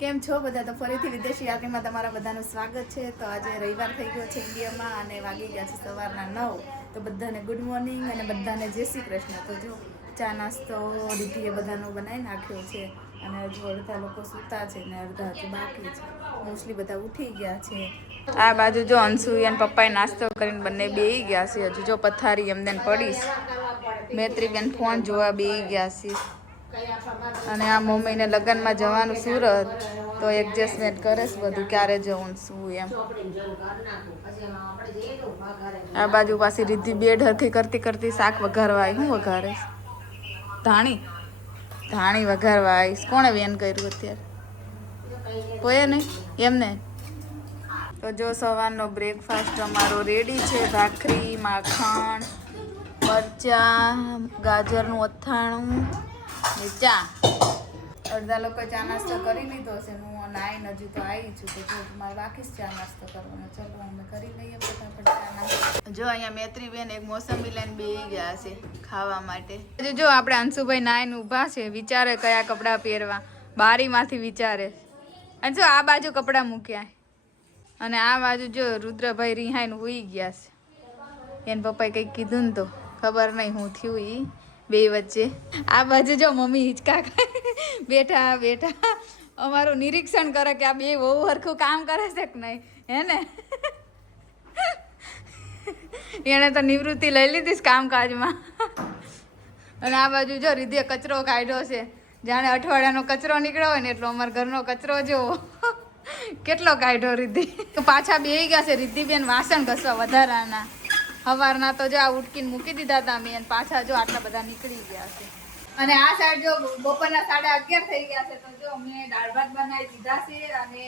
કેમ છો બધા? તો ફરીથી વિદેશી યાત્રીમાં તમારા બધાનું સ્વાગત છે. તો આજે રવિવાર થઈ ગયો છે ઇન્ડિયામાં અને વાગી ગયા છે સવારના 9. તો બધાને ગુડ મોર્નિંગ અને બધાને જય શ્રી કૃષ્ણ. તો જો ચા નાસ્તો રીતિએ બધાનો બનાવી નાખ્યો છે અને હજુ અડધા લોકો સૂતા છે ને અડધા હજુ બાકી છે. મોસ્ટલી બધા ઉઠી ગયા છે. આ બાજુ જો અંશુઈ અને પપ્પાએ નાસ્તો કરીને બંને બેહી ગયા છે. હજુ જો પથારી એમને પડીશ. મૈત્રીબેન ફોન જોવા બેહી ગયા છે અને આ મમ્મીને લગ્નમાં જવાનું સુરત, તો એડજસ્ટમેન્ટ કરે છે બધું ક્યારે જવું શું એમ. આ બાજુ પાછી રીધિ બેડ હથી કરતી કરતી શાક વઘારવા આવી. શું વઘારે? ધાણી વઘારવા આવીશ. કોણે વેન કર્યું અત્યારે? કોઈ નહીં એમને. તો જો સવારનો બ્રેકફાસ્ટ અમારો રેડી છે. ભાખરી, માખણ, મરચાં, ગાજરનું અથાણું ને ચા. અડધા લોકો ચા નાસ્તો કરી લીધો છે. હું નાઈને હજુ તો આવી છું. તો જો મારે બાકી જ ચા નાસ્તો કરવાનો. ચલો અમે કરી લઈએ ફટાફટ ચા નાસ્તો. જો અહીંયા મૈત્રીબેન એક મોસંબી લઈને બેસી ગયા છે ખાવા માટે. જો આપણે અંશુભાઈ નાઈને ઊભા છે, વિચારે કયા કપડાં પહેરવા. બારીમાંથી વિચારે. અને જો આ બાજુ કપડાં મૂક્યા અને આ બાજુ જો રુદ્રભાઈ રિહાઈને ઉઈ ગયા છે. એને પપ્પાએ કંઈક કીધું ને તો ખબર નહીં હું થયું ઈ બે વચ્ચે. આ બાજુ જો મમ્મી હિંચકા બેઠા બેઠા અમારું નિરીક્ષણ કરે કે આ બે બહુ હરખું કામ કરે છે કે નહીં, હે ને? એણે તો નિવૃત્તિ લઈ લીધી કામકાજમાં. અને આ બાજુ જો રીધિએ કચરો કાઢ્યો છે. જાણે અઠવાડિયાનો કચરો નીકળ્યો હોય ને એટલો અમારા ઘરનો કચરો જોવો કેટલો કાઢ્યો રીધિ. પાછા બેહી ગયા છે રીધિબેન વાસણ ઘસવા વધારાના. સવારના તો જો આ ઉટકીને મૂકી દીધા હતા મેં, પાછા જો આટલા બધા નીકળી ગયા છે. અને આ સાઈડ જો બપોરના 11:30 થઈ ગયા છે. તો જો મેં દાળ ભાત બનાવી દીધા છે અને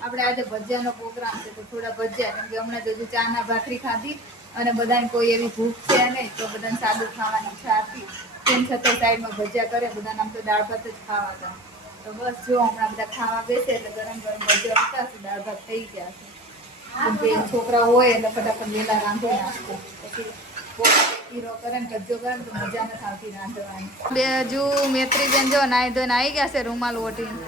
આપણે આજે ભજીયાનો પ્રોગ્રામ છે. તો થોડા ભજીયા, કેમ કે હમણાં જો ચાના ભાખરી ખાધી અને બધાને કોઈ એવી ભૂખ છે નહીં, તો બધાને સાદું ખાવાની ઈચ્છા હતી. તેમ છતાં સાઈડમાં ભજીયા કરે. બધાને આમ તો દાળ ભાત જ ખાવા હતા. તો બસ જો હમણાં બધા ખાવા બેસે એટલે ગરમ ગરમ ભજીયા હતા છે. દાળ ભાત થઈ ગયા છે. કેમ કે છોકરા હોય એટલે ફટાફટ વેલા રાંધો નાખો. પછી હીરો કરે ને કજ્જો કરે ને તો મજા નથી આવતી રાંધવાની. બે હજુ મૈત્રીબેન જો નાઈ ધોઈને આવી ગયા છે રૂમાલ ઓઢીને,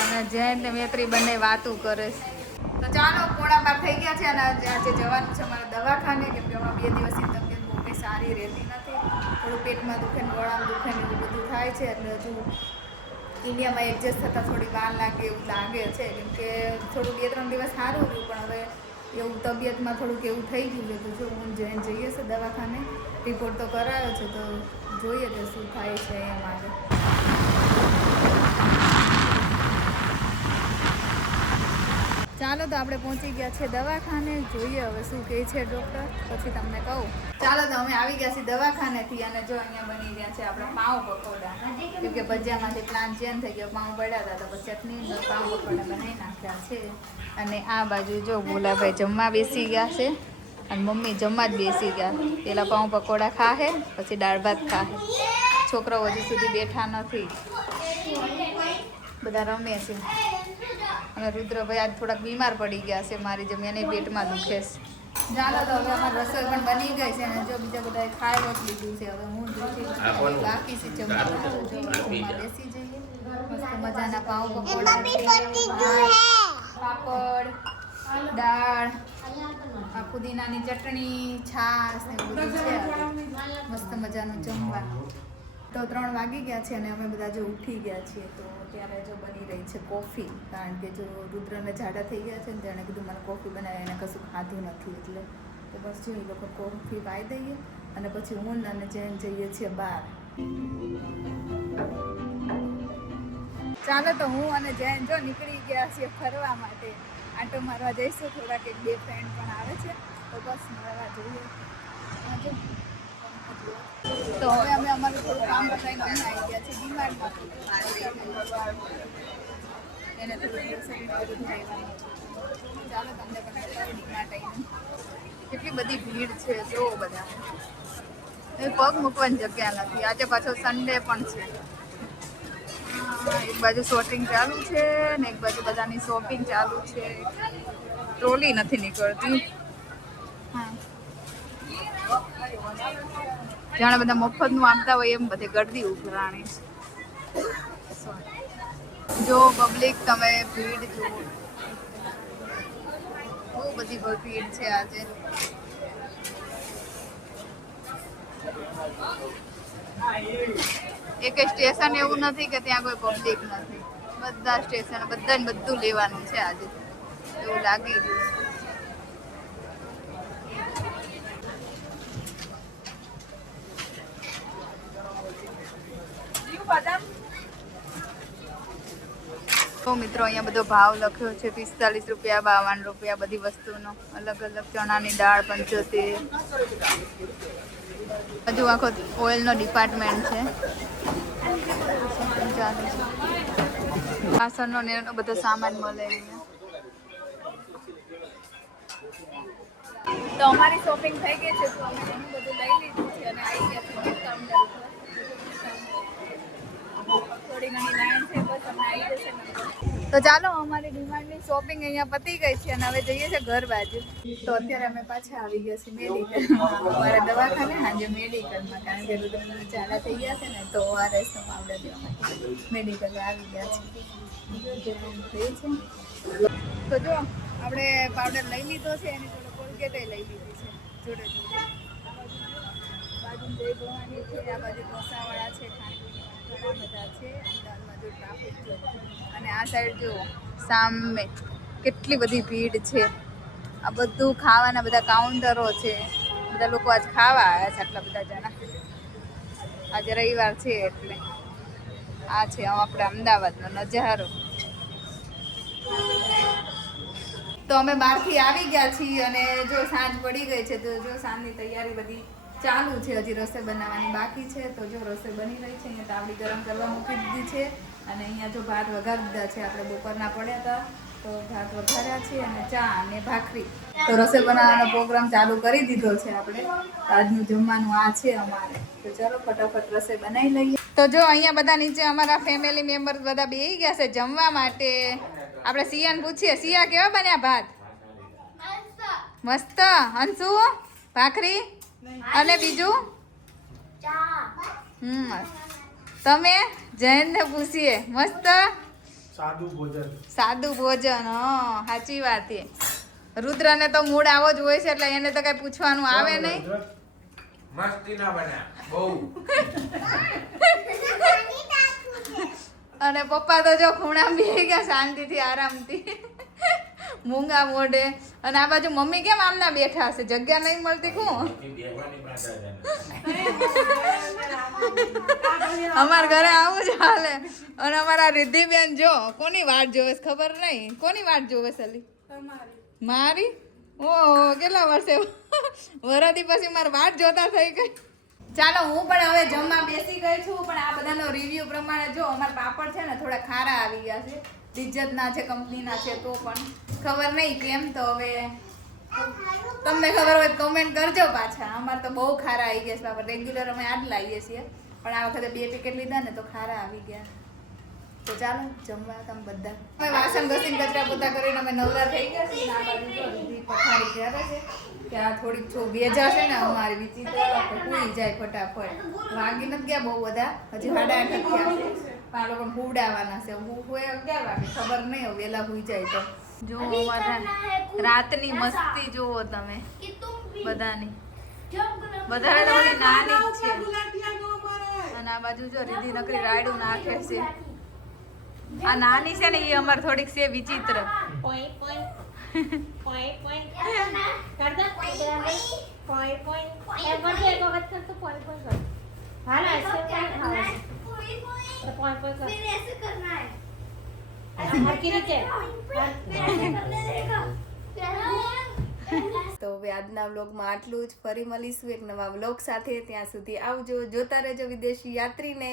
અને જૈન ને મૈત્રી બંને વાતું કરે છે. તો ચાલો 11:15 થઈ ગયા છે અને આજે જવાનું છે અમારા દવાખાને. કેમ કે અમારા 2 દિવસની તબિયત બહુ કંઈ સારી રહેતી નથી. થોડું પેટમાં દુખે ને ગળામાં દુખે ને એવું બધું થાય છે. એટલે હજુ ઇન્ડિયામાં એડજસ્ટ થતાં થોડી વાર લાગે એવું લાગે છે. કેમ કે થોડું 2-3 દિવસ સારું રહ્યું, પણ હવે એવું તબિયતમાં થોડુંક એવું થઈ ગયું છે. તો જો હું જઈને જઈએ છે દવાખાને. રિપોર્ટ તો કરાયો છે, તો જોઈએ કે શું થાય છે એમ આગળ. ચાલો તો આપણે પહોંચી ગયા છે દવાખાને. જોઈએ હવે શું કહે છે ડૉક્ટર, પછી તમને કહું. ચાલો તો અમે આવી ગયા છીએ દવાખાનેથી અને જો અહીંયા બની ગયા છે આપણે પાઉં પકોડા. કેમ કે ભજીયામાંથી પ્લાન ચેન્જ થઈ ગયો. પાઉં પડ્યા હતા તો પછી ચટણી પાઉં પકોડા બનાવી નાખ્યા છે. અને આ બાજુ જો ભોલાભાઈ જમવા બેસી ગયા છે અને મમ્મી જમવા જ બેસી ગયા. પેલા પાઉં પકોડા ખાહે, પછી દાળ ભાત ખાહે. છોકરાઓ હજી સુધી બેઠા નથી, બધા રમે છે. અને રુદ્રભાઈ આજ થોડાક બીમાર પડી ગયા છે મારી જેમ, એને પેટમાં દુખે છે. ચાલો તો હવે અમારી રસોઈ પણ બની ગઈ છે અને જો બીજા બધા ખાઈ વખત લીધું છે. હવે હું બાકી છે જમવા બેસી જઈએ. મસ્ત મજાના પાઉં પકોડા, પાપડ, દાળ, પુદીનાની ચટણી, છાશ ને બધું છે. મસ્ત મજાનું જમવા. તો 3 વાગી ગયા છે અને અમે બધા જો ઉઠી ગયા છીએ. તો ત્યારે જો બની રહી છે કોફી, કારણ કે જો રુદ્રને ઝાડા થઈ ગયા છે ને તેણે કીધું મને કોફી બનાવી, એને કશું ખાધું નથી એટલે. તો બસ જો એ લોકો કોફી પાઈ દઈએ અને પછી હું અને જૈન જઈએ છીએ બહાર. ચાલો તો હું અને જૈન જો નીકળી ગયા છીએ ફરવા માટે. આંટો મારવા જઈશું. થોડાક 1-2 ફ્રેન્ડ પણ આવે છે, તો બસ મળવા જોઈએ. તો હવે અમે અમારું થોડું કામ બતાવીને અમે આવી ગયા છીએ ડીમાર્ટમાં. એને થોડું ચાલો તમને પણ ડીમાર્ટ આવીને કેટલી બધી ભીડ છે. જો બધા એ પગ મૂકવાની જગ્યા નથી. આજે પાછો સન્ડે પણ છે. એક બાજુ શોપિંગ ચાલુ છે ને એક બાજુ બધાની શોપિંગ ચાલુ છે. ટ્રોલી નથી નીકળતી. જાણે બધા મફતનું આપતા હોય એમ બધે ગળદી ઉભરાણી છે. જો પબ્લિક તમે ભીડ જુઓ, બહુ બધી ભીડ છે આજે. એક સ્ટેશન એવું નથી કે ત્યાં કોઈ પબ્લિક નથી. બધા સ્ટેશન બધાને બધું લેવાનું છે આજે, એવું લાગી રહ્યું. તો મિત્રો અહીંયા બધો ભાવ લખ્યો છે, 45 રૂપિયા, 52 રૂપિયા, બધી વસ્તુનો અલગ અલગ. ચણાની દાળ 75. હજુ આખો ઓઇલનો ડિપાર્ટમેન્ટ છે. વાસણનો ને એનો બધો સામાન મળે અહીંયા. તો અમારી શોપિંગ થઈ ગઈ છે, તો અમે ઘણું બધું લઈ લીધું છે અને આવી ગયા છે કાઉન્ટર ઉપર. થોડી ઘણી લાઈન છે, બસ અમે આવી જશે. તો ચાલો, અમારી ડિમાન્ડની શોપિંગ અહીંયા પતી ગઈ છે અને હવે જઈએ છીએ ઘર બાજુ. તો અત્યારે અમે પાછા આવી ગયા છીએ મેડિકલમાં, અમારા દવાખાને આજે મેડિકલમાં, કારણ કે રુદ્રના ઝાડા થઈ ગયા છે ને, તો ઓઆરએસનો પાવડર લેવા માટે મેડિકલ આવી ગયા છે. તો જો આપણે પાવડર લઈ લીધો છે, એની જોડે કોલગેટ લઈ લીધી છે જોડે જોડે. બાજુ જય ભવાની છે, આ બાજુ ઢોસાવાળા છે, ઘણા બધા છે. અમદાવાદમાં જો ટ્રાફિક જો, અને આ સાઈડ જો સામે કેટલી બધી ભીડ છે. આ બધું ખાવાના બધા કાઉન્ટરો છે, બધા લોકો આજ ખાવા આવ્યા છે, આટલા બધા જણા. આજે રવિવાર છે એટલે આ છે આપણે અમદાવાદનો નજારો. તો અમે બહારથી આવી ગયા છીએ અને જો સાંજ પડી ગઈ છે, તો જો સાંજની તૈયારી બધી ચાલુ છે. હજી રસોઈ બનાવવાની બાકી છે. તો જો રસોઈ બની રહી છે, અહીંયા તાવડી ગરમ કરવા મૂકી દીધી છે અને અહીંયા જો ભાત વઘારી દીધા છે. આપણે બપોરના પડ્યા હતા તો ભાત વઘાર્યા છે અને ચા અને ભાખરી. તો રસોઈ બનાવવાનો પ્રોગ્રામ ચાલુ કરી દીધો છે આપણે. આજનું જમવાનું આ છે અમારે. તો ચાલો ફટાફટ રસોઈ બનાવી લઈએ. તો જો અહીંયા બધા નીચે અમારા ફેમિલી મેમ્બર્સ બધા બેસી ગયા છે જમવા માટે. આપણે સિયાને પૂછીએ, સિયા કેવા બન્યા ભાત? મસ્ત. અંશુ ભાખરી અને બીજું તમે જૈનને પૂછીએ, મસ્ત સાદું ભોજન. હા સાચી વાત છે. રુદ્રને તો મૂડ આવો જ હોય છે એટલે એને તો કઈ પૂછવાનું આવે નહીં. અને પપ્પા તો જો ખૂણા બેસી ગયા શાંતિથી આરામથી મૂંગા મોઢે. અને આ બાજુ મમ્મી કેમ આમના બેઠા હશે, જગ્યા નહીં મળતી. શું અમારા ઘરે આવું જ હાલે. અને અમારા રિદ્ધિબેન જો કોની વાટ જોવે ખબર નહીં. કોની વાટ જોવે સલી? મારી. ઓહો કેટલા વર્ષે વરદી પછી મારી વાટ જોતા થઈ ગઈ. ચાલો હું પણ હવે જમવા બેસી ગઈ છું. પણ આ બધાનો રિવ્યુ પ્રમાણે જો અમારા પાપડ છે ને થોડા ખારા આવી ગયા છે. લિજ્જતના છે, કંપનીના છે, તો પણ ખબર નહીં કેમ. તો હવે તમને ખબર હોય કમેન્ટ કરજો પાછા. અમારે તો બહુ ખારા આવી ગયા છે બાપા. રેગ્યુલર અમે આ જ લાવીએ છીએ, પણ આ વખતે 2 પેકેટ લીધા ને તો ખારા આવી ગયા. તો ચાલો જમવા તમે બધા. હવે વાસણ ઘસીને કચરા પોતા કરીને અમે નવરા થઈ ગયા છીએ. આ બાજુ પથારી કરે છે કે આ થોડીક ભેજા છે ને અમારી વિચિત્ર પૂરી જાય ફટાફટ. વાગી નથી ગયા બહુ બધા, હજી 8:30 થયા છે. આ લોકો હુવડાવવાના છે. હું હોય 11 વાગે, ખબર નહીં હવે વહેલા હુઈ જાય તો. જો રાતની મસ્તી જુઓ તમે બધાની. વધારે તો બધી નાની જ છે. અને આ બાજુ જો રીધી નકરી રાયડું નાખે છે. આ નાની છે ને એ અમારે થોડીક છે વિચિત્ર. તો હવે આજના વ્લોગમાં આટલું જ. ફરી મળીશું એક નવા વ્લોગ સાથે. ત્યાં સુધી આવજો. જોતા રહેજો વિદેશી યાત્રીને.